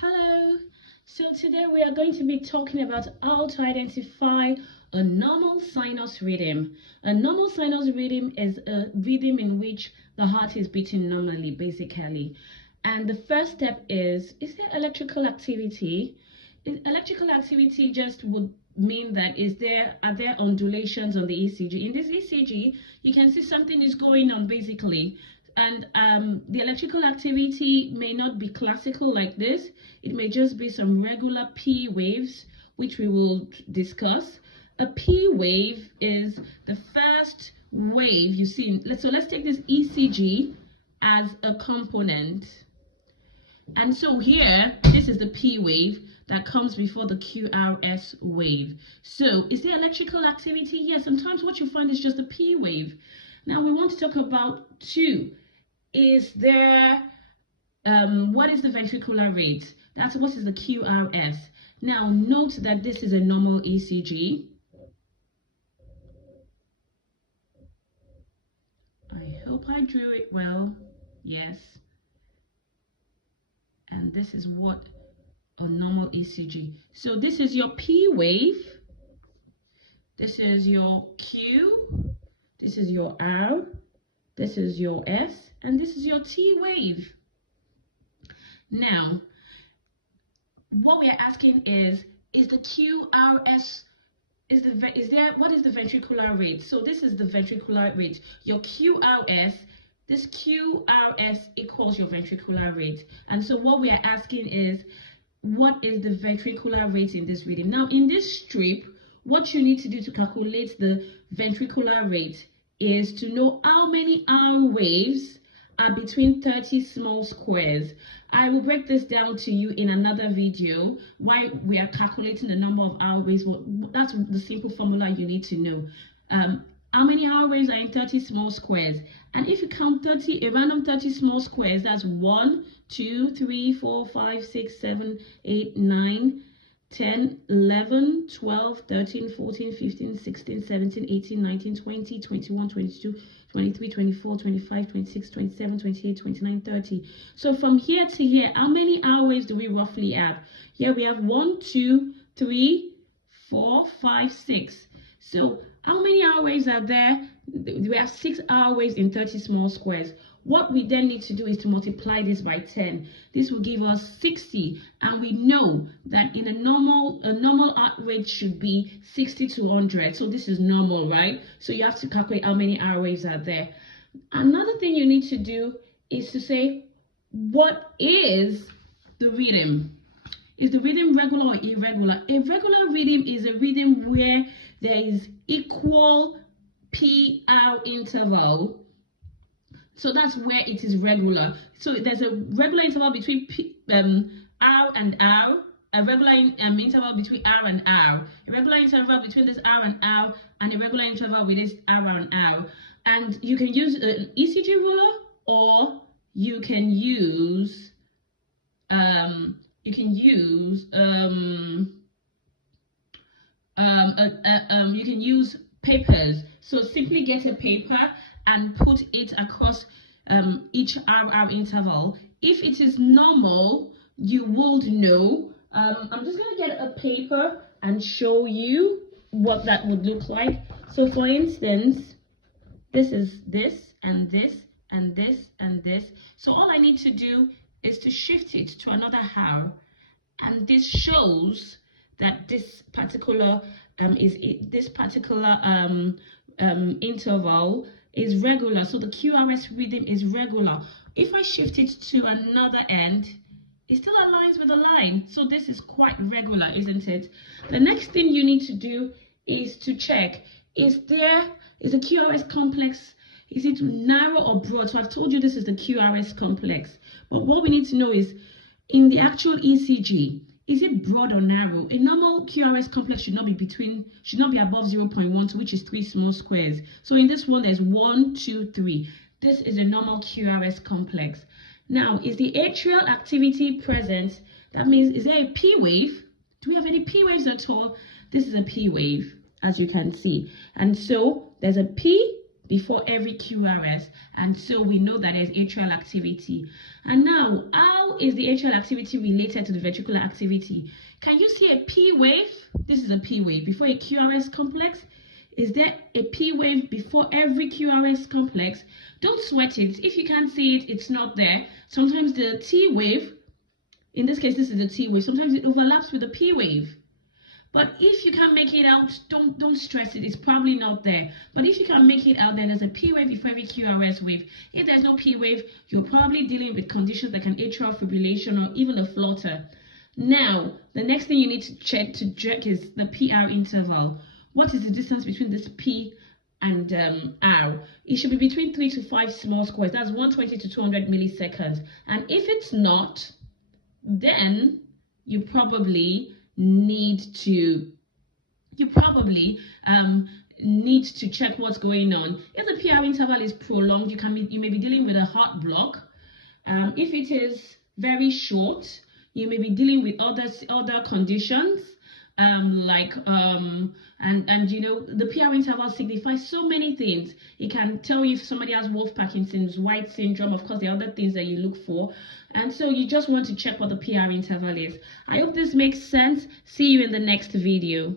Hello, so today we are going to be talking about how to identify a normal sinus rhythm. A normal sinus rhythm is a rhythm in which the heart is beating normally, basically. And the first step is there electrical activity? Electrical activity just would mean that are there undulations on the ECG? In this ECG, you can see something is going on basically. And the electrical activity may not be classical like this. It may just be some regular P waves, which we will discuss. A P wave is the first wave you see. So let's take this ECG as a component. And so here, this is the P wave that comes before the QRS wave. So is there electrical activity? Yes, sometimes what you find is just the P wave. Now we want to talk about two. Is there, what is the ventricular rate? That's what is the QRS. Now note that this is a normal ECG. I hope I drew it well. Yes. And this is what a normal ECG. So this is your P wave. This is your Q. This is your R. This is your S, and this is your T wave. Now, what we are asking is the QRS, what is the ventricular rate? So this is the ventricular rate. Your QRS, this QRS equals your ventricular rate. And so what we are asking is, what is the ventricular rate in this rhythm? Now, in this strip, what you need to do to calculate the ventricular rate is to know how many R waves are between 30 small squares. I will break this down to you in another video, why we are calculating the number of R waves. Well, that's the simple formula you need to know. How many R waves are in 30 small squares? And if you count 30, a random 30 small squares, that's 1, 2, 3, 4, 5, 6, 7, 8, 9, 10, 11, 12, 13, 14, 15, 16, 17, 18, 19, 20, 21, 22, 23, 24, 25, 26, 27, 28, 29, 30. So from here to here, how many R waves do we roughly have? Here we have 1, 2, 3, 4, 5, 6. So how many R waves are there? We have 6 R waves in 30 small squares. What we then need to do is to multiply this by 10. This will give us 60, and we know that in a normal heart rate should be 60 to 100. So this is normal, right? So you have to calculate how many R waves are there. Another thing you need to do is to say, what is the rhythm? Is the rhythm regular or irregular? A regular rhythm is a rhythm where there is equal PR interval. So that's where it is regular. So there's a regular interval between R and R, a regular interval between R and R, a regular interval between this R and R, and a regular interval with this R and R. And you can use an ECG ruler, or you can use papers. So simply get a paper and put it across each RR interval. If it is normal, you would know. I'm just going to get a paper and show you what that would look like. So for instance, this is this and this and this and this. So all I need to do is to shift it to another R, and this shows that this particular interval is regular. So the QRS rhythm is regular. If I shift it to another end, it still aligns with the line. So this is quite regular, isn't it? The next thing you need to do is to check, is the QRS complex, is it narrow or broad? So I've told you this is the QRS complex. But what we need to know is, in the actual ECG, is it broad or narrow? A normal QRS complex should not be above 0.1, which is 3 small squares. So in this one, there's 1, 2, 3. This is a normal QRS complex. Now, is the atrial activity present? That means, is there a P wave? Do we have any P waves at all? This is a P wave, as you can see. And so there's a P, before every QRS, and so we know that there's atrial activity. And now, how is the atrial activity related to the ventricular activity? Can you see a P wave? This is a P wave before a QRS complex. Is there a P wave before every QRS complex? Don't sweat it. If you can't see it, it's not there. Sometimes the T wave, in this case, this is a T wave, sometimes it overlaps with the P wave. But if you can't make it out, don't stress it. It's probably not there. But if you can make it out, then there's a P wave before every QRS wave. If there's no P wave, you're probably dealing with conditions like an atrial fibrillation or even a flutter. Now, the next thing you need to check is the PR interval. What is the distance between this P and R? It should be between 3 to 5 small squares. That's 120 to 200 milliseconds. And if it's not, then you probably need to check what's going on. If the PR interval is prolonged, you may be dealing with a heart block. If it is very short, you may be dealing with other conditions. And you know, the PR interval signifies so many things. It can tell you if somebody has Wolff-Parkinson's White syndrome. Of course, there are other things that you look for, and so you just want to check what the PR interval is. I hope this makes sense. See you in the next video.